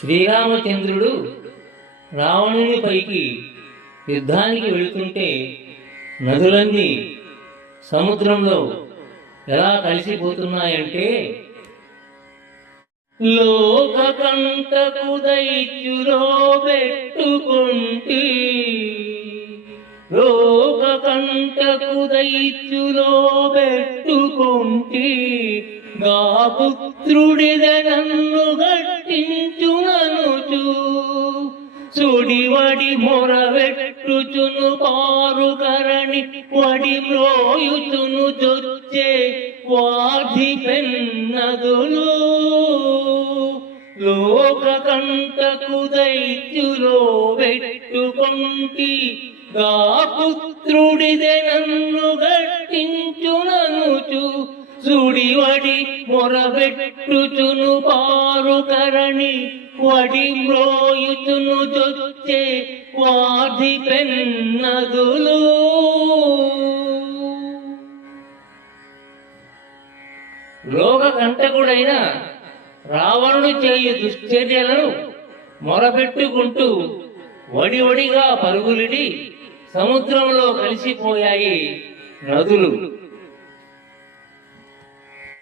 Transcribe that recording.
శ్రీరామచంద్రుడు రావణుని పైకి యుద్ధానికి వెళుతుంటే నదులన్నీ సముద్రంలో ఎలా కలిసిపోతున్నాయంటే, లోకకంటకు దైత్యులో పెట్టుకుంటి, లోకకంటకు దైత్యులో పెట్టుకుంటి, గా పుత్రుడిద నన్ను గట్టించుననుచు, సుడివడి మొరవెట్టుచును పారుకరణి వడి మ్రోయుచును జొచ్చే వాధి పెన్నదులు, లోకకంటకు దైత్యులో పెట్టుకొంటి, గా పుత్రుడిదే నన్ను గట్టించుననుచు, సుడివడి మొరబెట్టుచును పారుకరణి వడి మ్రోయుచును జొచ్చే వాధి పెన్నదులు. లోకకంటకుడైన రావణుడు చేయు దుశ్చర్యలను మొరపెట్టుకుంటూ వడివడిగా పరుగులిడి సముద్రంలో కలిసిపోయాయి నదులు.